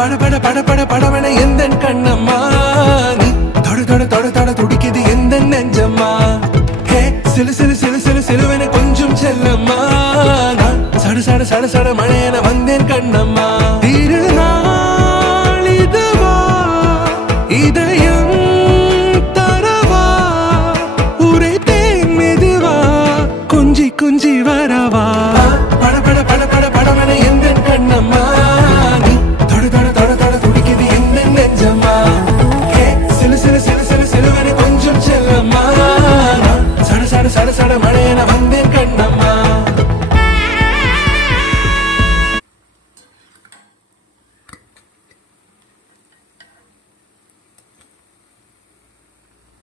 பட பட பட பட படவன எந்த கண்ணம்மா நீ தொட தொட தொட தொட துடிக்குது எந்த நெஞ்சம்மா ஹே சிலு சிலு சிலு சிலு சிலுவன கொஞ்சம் செல்லம்மா நான் சட சட சட சட மழையன வந்தேன் கண்ணம்மா